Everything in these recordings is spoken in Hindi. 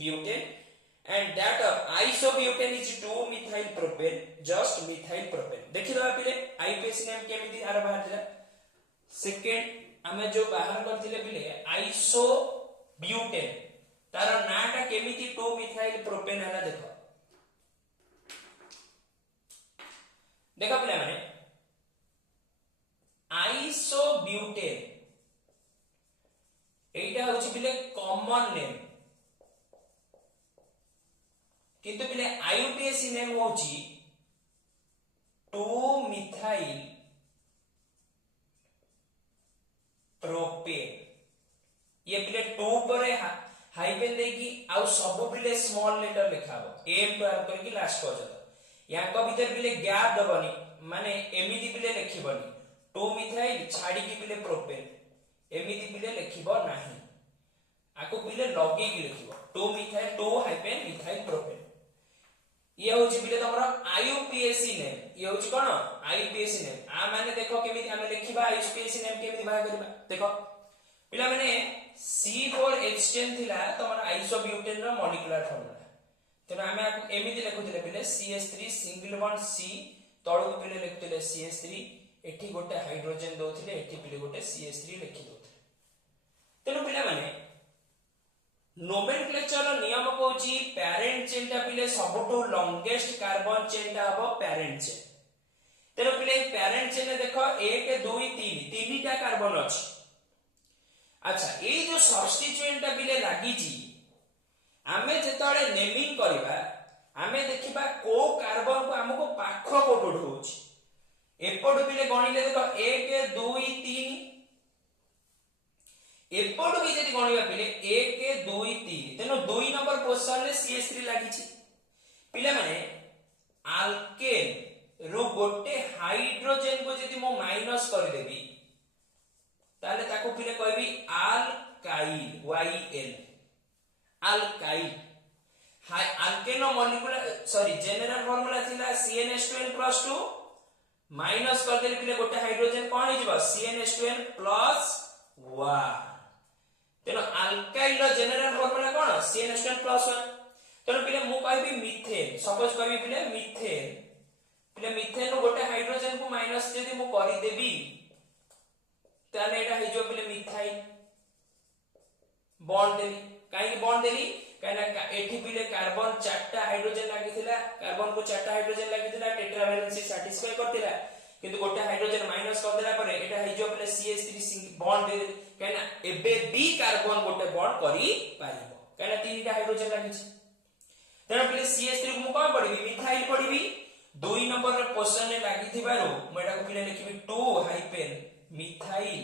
butane and that of isobutane is 2-methyl propane, just methyl propane. देखि दबा पिले IUPAC नेम केमिति आर बाहर दिला सेकंड हमें जो बाहर करथिले पिले isobutane तार नाटा केमिति 2-methyl propane हला देखो पिले माने isobutane एटा होछि पिले कॉमन नेम किंतु पिले IUPAC नेम होछि 2-methyl propane ये पिले 2 परे हाइफेन देकी आउ सब पिले स्मॉल लेटर लिखाबो एम टू आर करके लास्ट पर्यंत याको भीतर पिले गैप दबनी माने एमिति पिले लिखिबनी 2-methyl छाडी की पिले प्रोपेन एमिति पिले लिखिबो नाही आको पिले लगे की लिखिबो 2-methyl 2-methyl propane ये होछि पिले तमरो IUPAC नेम ये होछि कोन IUPAC नेम आ माने देखो केमिति हम लिखिबा IUPAC नेम केमिति बाय करबा देखो पिला माने C4H10 थिला तमरो आइसोब्यूटेन रो मॉलिक्यूलर फार्मूला तेनो हमें एमिति लिखुथिले पिले CH3 सिंगल बॉन्ड C तळु पिले लिखुथिले CH3 एठी गोटे हाइड्रोजन दोथिले एठी पिले गोटे CH3 लिखि दोथिले तेनो पिला माने नोमेनक्लेचर नियम कहूची पेरेंट चेन टा पिले सबटू लॉन्गेस्ट कार्बन चेन टा हबो पेरेंट चेन तेनो पिले पेरेंट चेन देखो 1 2 3 तीनटा कार्बन अछि अच्छा ए जो सब्स्टिट्यूएंट टा पिले लागि जी आमे जेतळे नेमिंग करबा आमे देखिबा को कार्बन को हमको पाखो कोटो होछि एपड पिले गणिले देखो 1 2 3 एपड भी जति गणिबा पिले 1 2 3 तेनो 2 नंबर पोजीशन रे CH3 लागि छि पिले माने अल्केन रो गोटे हाइड्रोजन को जति मो माइनस कर देबी ताले ताको पिले कहबी अल्काइल YL अल्काइल हाय अल्केनो मॉलिक्यूलर सॉरी जनरल फार्मूला थिला CnH2n+2 माइनस कर देले पिले गोटे हाइड्रोजन कोन हो जिवो CnH2n+1 तेनो अल्काइल रो जनरल फार्मूला कोन CnH2n+1 तेनो पिले मु कहबी मीथेन सपोज कहबी पिले मीथेन रो गोटे हाइड्रोजन को माइनस जदी मु करि देबी ताने एटा हे जो पिले मिथाइल बॉन्ड देली काई बॉन्ड देली काना एठी पिले कार्बन 4टा हाइड्रोजन लागिथिला कार्बन को 4टा हाइड्रोजन लागिथिला टेट्रावैलेंसी सैटिस्फाई करथिला किंतु गोटे हाइड्रोजन माइनस कर देला परे एटा हे जो पिले CH3 बॉन्ड दे काना एबे बी कार्बन गोटे बॉन्ड करी पारिबो काना तीनटा हाइड्रोजन लागिछि तेना पिले CH3 को मु का पढिबी मिथाइल पढिबी 2 नंबर रे पोजीशन रे लागिथिबारो म एटा को पिले लिखिबी 2 मिथाइल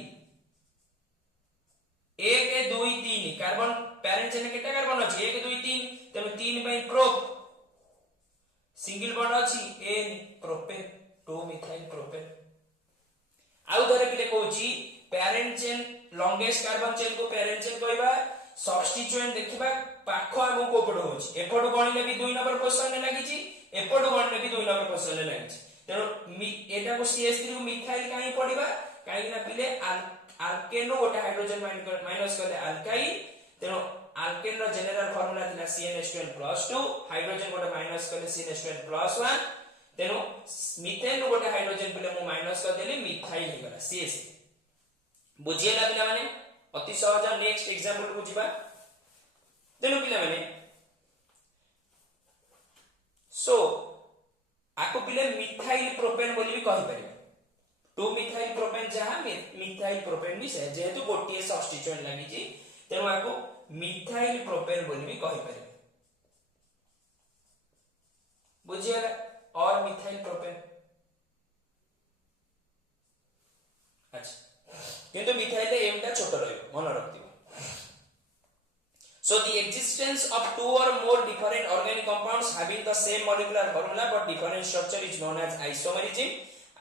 1 2 3 कार्बन पेरेंट चेन केटा कार्बन अछि 1 2 3 तमे 3 बाय प्रोप सिंगल बॉन्ड अछि N प्रोपेन 2 मिथाइल प्रोपेन आउ धरे पिले कहूची parent chain longest carbon chain को पेरेंट चेन कहबा सब्स्टिट्यूएंट देखिबा पाखो हम को पड होची एपड गणिले भी 2 नंबर पोजीशन रे लागिची एपड गणिले भी 2 नंबर पोजीशन रे लागिची तेनो एटा को CH3 को मिथाइल काई पडिबा काई ना पिले अल्केन रो गोटे हाइड्रोजन माइनस करले अल्काइल तेनो अल्केन रो जनरल फार्मूला थिला CnH2n+2 हाइड्रोजन गोटे माइनस करले CnH2n+1 तेनो मीथेन रो गोटे हाइड्रोजन पिले मु माइनस कर देली मिथाइल हे गला CH बुझियला पिला माने अति सहज नेक्स्ट एग्जांपल को जिबा तेनो पिला माने सो आको पिले मिथाइल प्रोपेन बोली भी कहि परिबा 2 मिथाइल प्रोपेन जहां मिथाइल प्रोपेन भी है जेहेतु गोटे सब्स्टिट्यूएंट लागि जी तेनो आको मिथाइल प्रोपेन बोली भी कहि परिबे बुझियला और मिथाइल प्रोपेन अच्छा किंतु मिथाइल रे एम टा छोट रहइबो मन रखतिबो so the existence of two or more different organic compounds having the same molecular formula but different structure is known as isomerism.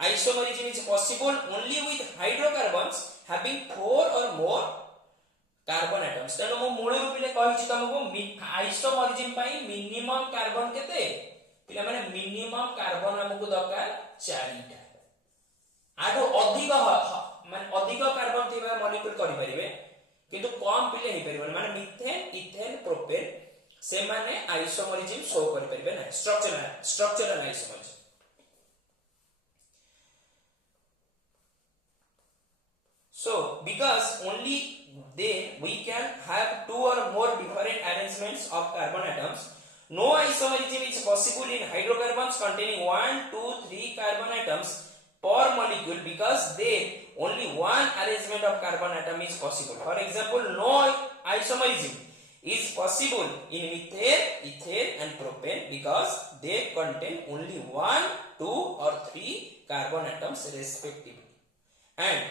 Isomerism is possible only with hydrocarbons having 4 or more carbon atoms. तेनो मो मूल रूपले कहिछि तमको आइसोमरिज्म पई मिनिमम कार्बन केते पिला माने मिनिमम कार्बन हमकु दरकार 4टा आरो अधिक माने अधिक कार्बन थिबा मॉलिक्यूल करि परिबे किंतु कम पिले हे परिबो माने मीथेन इथेन प्रोपेन से माने आइसोमरिज्म शो कर परिबे ना structural isomerism. So because only then we can have two or more different arrangements of carbon atoms. No isomerism is possible in hydrocarbons containing 1, 2, 3 carbon atoms per molecule because there only one arrangement of carbon atom is possible. For example, no isomerism is possible in methane, ethane and propane because they contain only 1, 2 or 3 carbon atoms respectively. And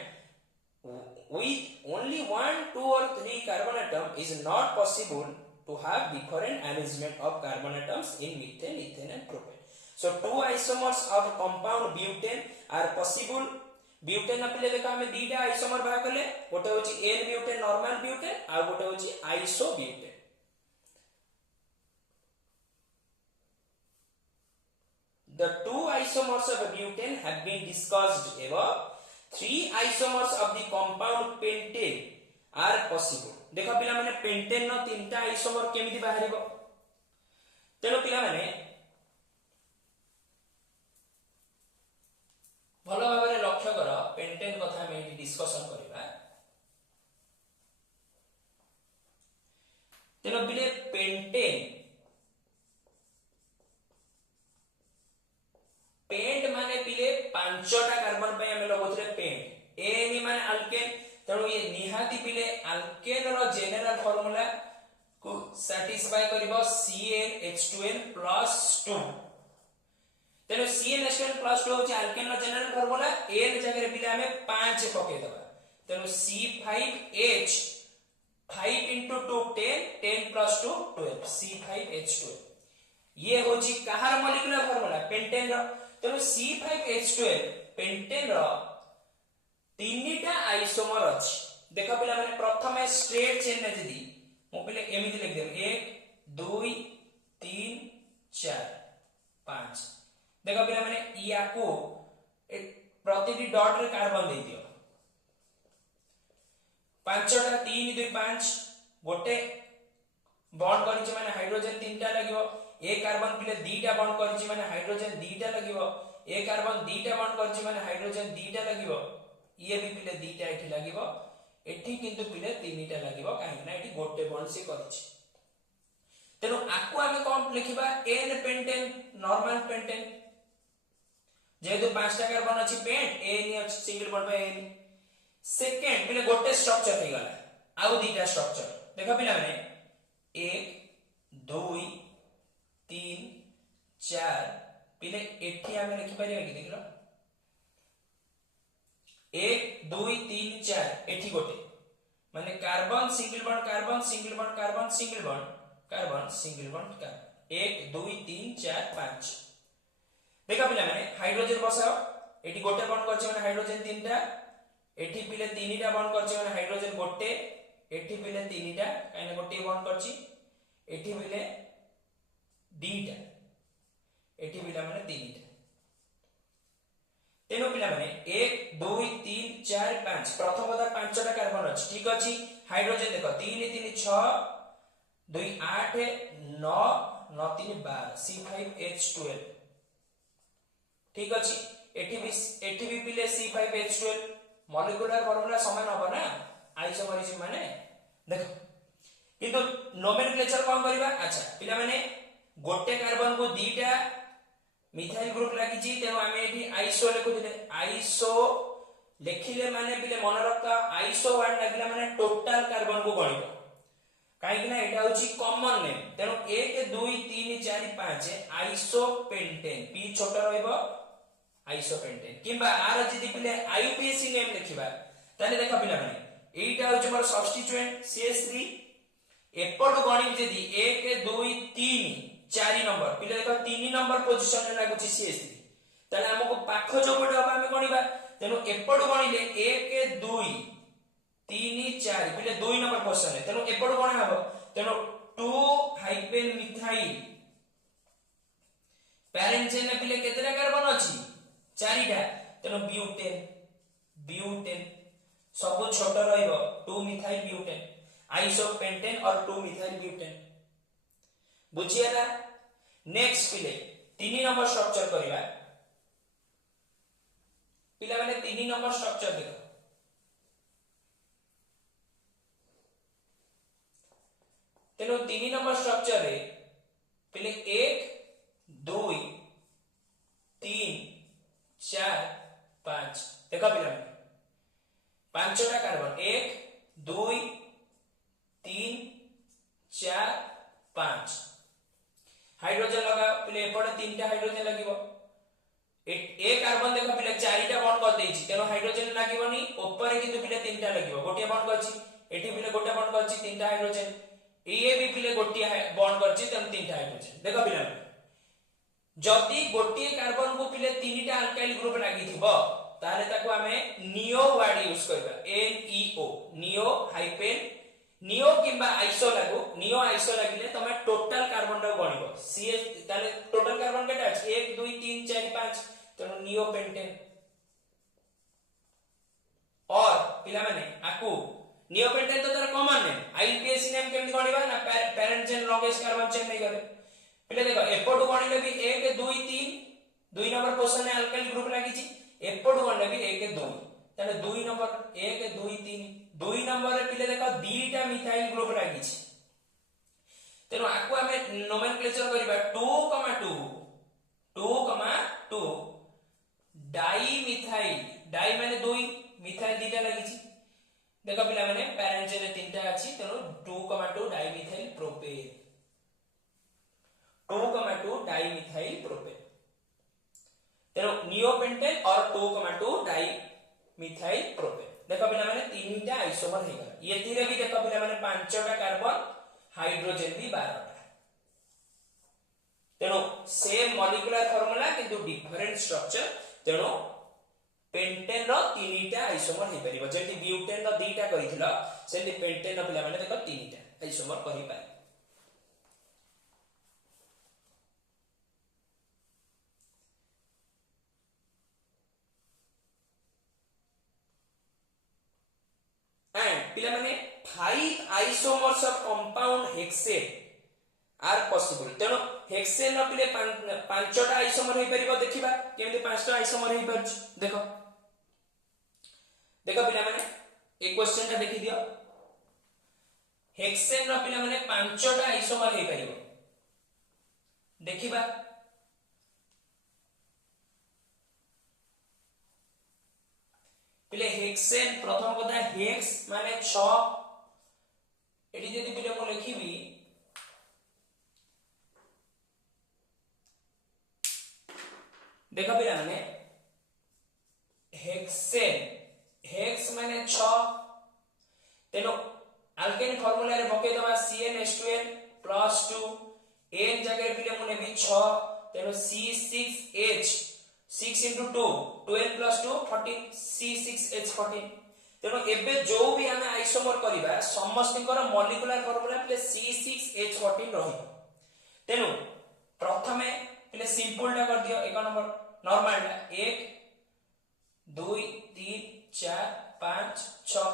with only 1, 2 or 3 carbon atom is not possible to have different arrangement of carbon atoms in methane, ethane and propane. So two isomers of compound butane are possible. Butane अपने देखा हमें दीटा आइसोमर बाहर कले गोटे होची N butane normal butane आ गोटे होची isobutane. The two isomers of butane have been discussed above. Three isomers of the compound pentane are possible. देखो पिला माने पेंटेन नो तीनटा आइसोमर केमिति बाहरिबो तेनो पिला माने भलो भाबरे लक्ष्य कर पेंटेन कथा हम एठी डिस्कशन करिबा तेनो पिले पेंटेन पेंट माने पिले पांचटा कार्बन पे हम लगोथरे पेंट एनी माने अल्केन तेणु ये निहाती पिले अल्केन रो जनरल फार्मूला को सैटिस्फाई करिवो CnH2n + 2 तेणु CnH2n + 2 होची अल्केन रो जनरल फार्मूला n जगह पिले हमें 5 पके दबा तेणु C5H 5 * 2 10 10 + 2 12 C5H2n ये होची कहार मॉलिक्यूलर फार्मूला पेंटेन रो तेणु C5H12 पेंटेन रो तीनटा आइसोमर अछि देखो पिला माने प्रथम स्ट्रेट चेन में जदी मो पहिले एमिति लिख देम 1 2 3 4 5 देखो पिला माने याको प्रतिटी डॉट रे कार्बन दे दियो पांचटा 3 2 5 गोटे बॉन्ड करिछ माने हाइड्रोजन तीनटा लागिवो ए कार्बन पिले दीटा बॉन्ड करिछ माने हाइड्रोजन दीटा लागिवो ए कार्बन दीटा बॉन्ड करिछ माने हाइड्रोजन दीटा लागिवो ये भी पिले दीटा एठी लागिवो एठी किंतु पिले तीनटा लागिवो काहे ना एठी गोटे बॉन्ड से करिछ तेनो आकु आमे कोन लिखिबा n पेंटेन नॉर्मल पेंटेन जेहेतु पांचटा कार्बन अछि पेंट n अछि सिंगल बॉन्ड पे n सेकंड पिले गोटे स्ट्रक्चर हे गला आउ दीटा स्ट्रक्चर देखा पिला माने 1 2 3 4 पिले एठी आमे लिखि पारिबा कि देखलो 1 2 3 4 एठी गोटे माने carbon single bond carbon single bond carbon single bond carbon single bond carbon 1 2 3 4 5 देखा पिला माने हाइड्रोजन बसाओ एठी गोटे बॉन्ड करछ माने हाइड्रोजन तीनटा एठी पिले तीनटा बॉन्ड करछ माने हाइड्रोजन गोटे एठी पिले तीनटा काइना गोटे बॉन्ड करछि एठी पिले दीटा एठी पिला माने तीनटा तेनो पिला माने 1 2 3 4 5 प्रथम कथा पांचटा कार्बन अछि ठीक अछि हाइड्रोजन देखो 3 3 6 2 8 9 9 3 12 C5H12 ठीक अछि एठी भी पिले C5H12 मॉलिक्यूलर फार्मूला समान होबा ना आइसोमरिज्म माने देखो किंतु नोमेनक्लेचर कोन करबा अच्छा पिला माने गोटे कार्बन को दीटा मिथाइल ग्रुप लागि छी तेनो आमे एठी आइसो लिखु दिले आइसो लेखिले माने पिले मन रखता आइसो वर्ड लागिला माने टोटल कार्बन को गणितो काहे कि ना एटा होची कॉमन नेम तेनो 1 2 3 4 5 आइसो पेंटेन पी छोटा रहइबो आइसो पेंटेन किबा आर जदी पिले आईयूपीएसी नेम लिखिबा ताले देखा पिला माने एटा होची मोर सब्स्टिट्यूएंट CH3 एपड गणित जदी 1 2 3 4 नंबर पिले देखो 3 नंबर पोजीशन रे लागुची CH3 ताले हमको पाख जो पडे अब हम गणिबा तेनो एपड गणिले 1 2 3 4 पिले 2 नंबर पोजीशन रे तेनो एपड गण हबो तेनो 2 हाइपेन मिथाइल पैरेंट चेन में पिले केतेटा कार्बन अछि 4टा तेनो ब्यूटेन सब छोट रहइबो 2 मिथाइल ब्यूटेन आइसोपेंटेन और 2 मिथाइल ब्यूटेन बुझिएला नेक्स्ट पिले 3 नंबर स्ट्रक्चर करबा पिला माने 3 नंबर स्ट्रक्चर देखो तेनो 3 नंबर स्ट्रक्चर रे पिले 1 2 3 4 5 देखो पिला माने पांचटा कार्बन 1 2 3 4 5 हाइड्रोजन लगा पिले एपटे 3टा हाइड्रोजन लागिवो ए कार्बन देखो पिले 4टा बॉन्ड कर देछि तेनो हाइड्रोजन लागिवनी ऊपर किंतु पिले 3टा लागिवो गोटे बॉन्ड करछि एठी पिले गोटे बॉन्ड करछि 3टा हाइड्रोजन ए भी पिले गोटे बॉन्ड करछि तेनो 3टा हाइड्रोजन देखो पिले जदी गोटे कार्बन को पिले 3टा अल्काइल ग्रुप लागिथिबो ताले ताको हमें नियो वर्ड यूज करबा NEO नियो हाइफेन नियो किंबा आइसो लागो नियो आइसो लागिले तमे टोटल कार्बन रा गणिबो CH ताले टोटल कार्बन केटा अछि 1 2 3 4 5 तनो नियो पेंटेन और पिला माने आकु नियो पेंटेन तो तार कॉमन नेम IUPAC नेम केमति गणिबा ना parent chain longest carbon chain नै गले पिले देखो एपटु गणिले भी 1 2 3 2 नंबर पोजीशन में अल्काइल ग्रुप लागी छी एपटु गणिले भी 1 2 ताले 2 नंबर 1 2 3 2 नंबर रे पिले देखो दीटा मिथाइल ग्रुप लागी छी तेनो आकु हमें नोमेनक्लेचर करबा 2 2 डाई मिथाइल डाई माने 2 मिथाइल दीटा लागी छी देखो पिला माने पेरेंट चेन 3टा अछि तेनो 2 di methyl propane 2 di methyl propane तेनो नियोपेंटेन और 2 डाई मिथाइल प्रोपेन देखो पिला माने 3टा आइसोमर हे गला येथिरे भी देखो पिला माने 5टा कार्बन हाइड्रोजन भी 12टा तेनो सेम मॉलिक्यूलर फार्मूला किंतु डिफरेंट स्ट्रक्चर तेनो पेंटेन रो 3टा आइसोमर हे परिबो जेति ब्यूटेन रो 2टा करिथिलो सेति पेंटेन रो पिला माने देखो 3टा आइसोमर कहि पाए पिला माने 5 isomers of compound hexane are possible तेनो हेक्सेन रो पिले 5टा आइसोमर हे परिबो देखिबा केमति 5टा आइसोमर हे परछ देखो देखो पिला माने एक क्वेश्चन ता देखि दियो हेक्सेन रो पिला माने 5टा आइसोमर हे परिबो देखिबा पिले हेक्सेन प्रथम कथा हेक्स माने 6 एडी जदी पिले को लिखिबी देखा पिला माने हेक्सेन हेक्स माने 6 तेनो अल्केन फार्मूला रे पके दबा CnH2n +2 n जगह पिले मुने भी 6 तेनो C6H 6 into 2 12 plus 2 14 C6H14 तेनो एबे जो भी हमें आइसोमर करिबा समस्तकर मॉलिक्यूलर फार्मूला प्ले C6H14 रही तेनो प्रथमे प्ले सिंपल टा कर दियो एक नंबर नॉर्मल टा 1 2 3 4 5 6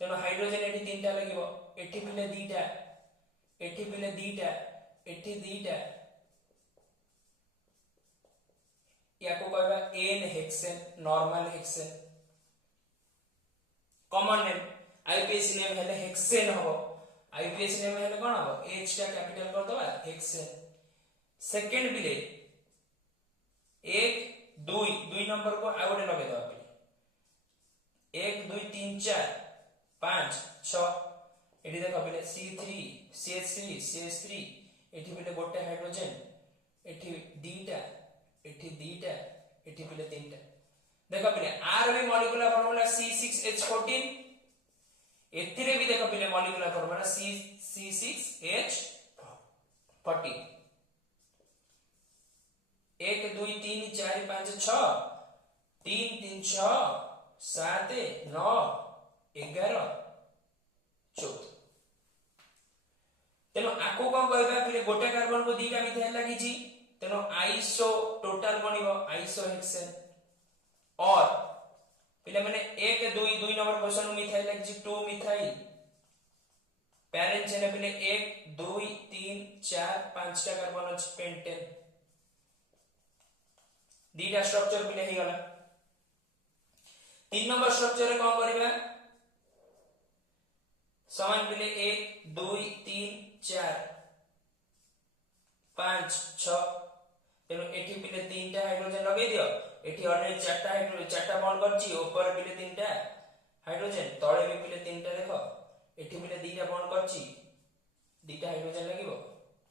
तेनो हाइड्रोजन एठी 3टा लागिवो एठी पिले 2टा एठी पिले 2टा एठी 2टा याको कहबा N hexane normal hexane common name IUPAC name हेले हेक्सेन हो आईपीएस नेम हेले कोन हो एच टा कैपिटल कर दबा हेक्सेन सेकंड बिले 1 2 2 नंबर को आउटे लगे दबा पिले 1 2 3 4 5 6 एठी देखो पिले C3 CH3 CH3 एठी पिले गोटे हाइड्रोजन एठी 2टा एठी 2टा एठी पिले 3टा देखो पिले आर भी मॉलिक्यूलर फार्मूला C6H14 एथिरे भी देखो पिले मॉलिक्यूलर फार्मूला C6H14 1 2 3 4 5 6 3 3 6 7 9 11 14 तेनो आको कोन कहबा पिले गोटे कार्बन को 2टा मिथाइल लागि छी तेनो आइसो टोटल बनिबो आइसो हेक्सेन और पिले माने 1 2 2 नंबर क्वेश्चन मिथाइल लागि 2 मिथाइल पैरेंट चेन पिले 1 2 3 4 5टा कार्बन अछि पेंटेन दीटा स्ट्रक्चर पिले हे गला 3 नंबर स्ट्रक्चर रे कोन करबा समान पिले 1 2 3 4 5 6 तेनो एठी पिले 3टा हाइड्रोजन लगे दियो एठी ऑलरेडी 4टा हाइड्रोजन 4टा बॉन्ड करछि ऊपर पिले 3टा हाइड्रोजन तळे भी पिले 3टा देखो एठी पिले 2टा बॉन्ड करछि 2टा हाइड्रोजन लागिवो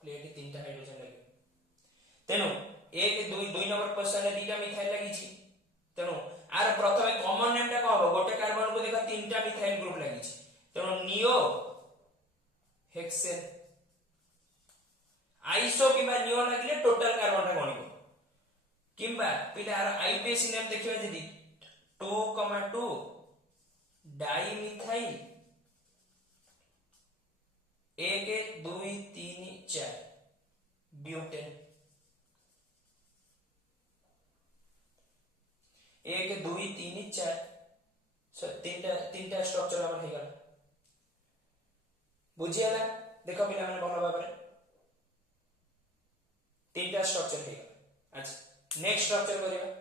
पिले एठी 3टा हाइड्रोजन लागिवो तेनो 1 2 2 नंबर पोजीशन रे 2टा मिथाइल लागिछि तेनो आर प्रथमे कॉमन नेम टा कहबो गोटे कार्बन को देखा 3टा मिथाइल ग्रुप लागिछि तेनो नियो हेक्सेन आइसो किबा नियो लागिले टोटल कार्बन टा गणिबो किबा पिले आर आईपीएसी नेम देखिबा जदी 2,2 डाइमिथाइल 1 2 3 4 ब्यूटेन 1 2 3 4 सो तीनटा स्ट्रक्चर हमर हे गला बुझियाला देखो पिला माने भलो भाबरे तीनटा स्ट्रक्चर हे गला अच्छा नेक्स्ट स्ट्रक्चर करिया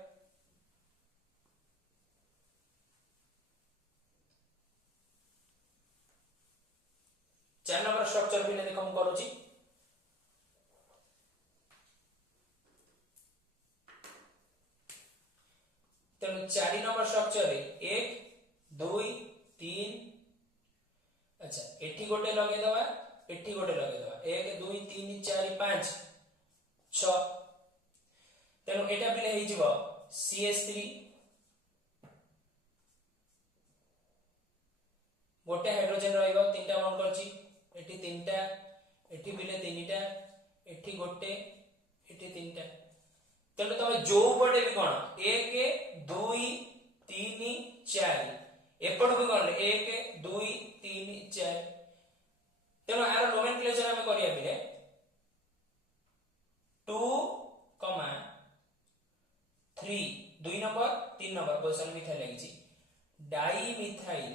4 नंबर स्ट्रक्चर भी देखो हम करूची तेणु 4 नंबर स्ट्रक्चर रे 1 2 3 अच्छा एठी गोटे लगे दवा एठी गोटे लगे दवा 1 2 3 4 5 6 तेणु एटा पिले हे जिवो CH3 गोटे हाइड्रोजन रहइबो 3टा बॉन्ड करची एठी 3टा एठी पिले 3टा एठी गोटे एठी 3टा तेणु तमे जो पटे भी कोन 1 2 3 4 एपट भी कोन 1 2 3 4 तेणु आर नोमेनक्लेचर हम करिया पिले 2, 3 2 नंबर 3 नंबर पोजीशन मिथाइल लागिची डाइमिथाइल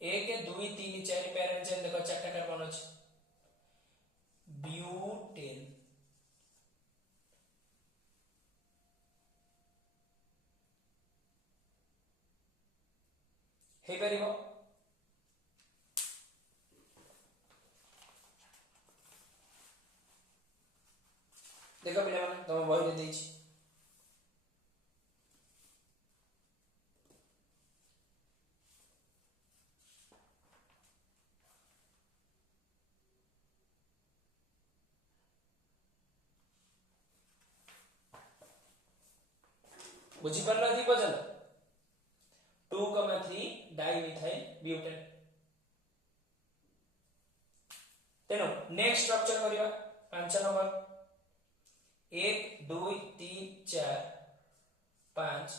1 2 3 4 पैरेंट चेन देखो 4टा कार्बन अछि ब्यूटेन हे परिबो देखो पिला माने तम बही रे देछि बुझी परला दी पर्यंत 2, 3 डाइमिथाइल ब्यूटेन तेनो नेक्स्ट स्ट्रक्चर करिवा 5 नंबर 1 2 3 4 5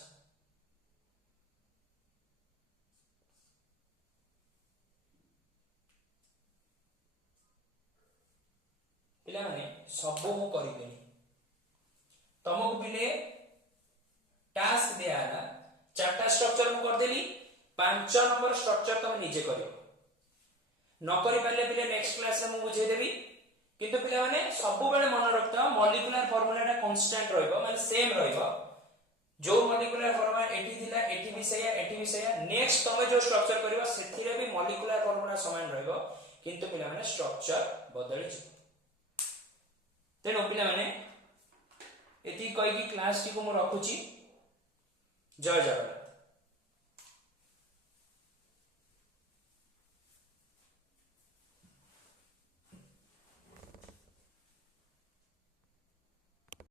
पिला माने सब मु करिबेनी तमको पिले टास्क दिया है 4टा स्ट्रक्चर मु कर देली 5 नंबर स्ट्रक्चर तुम निजे करियो न करि पाले पिले नेक्स्ट क्लास में मु बुझे देबी किंतु पिला माने सब बेले मन रखता मॉलिक्यूलर फार्मूलाटा कांस्टेंट रहइबो माने सेम रहइबो जो मॉलिक्यूलर फार्मूला एटी भी सया नेक्स्ट तमे जो स्ट्रक्चर करिवो सेथिरे भी मॉलिक्यूलर फार्मूला समान रहइबो किंतु पिला माने स्ट्रक्चर बदली छ तेनो पिला माने एती कहि की क्लास टी को मु रखुची जय जगन्नाथ।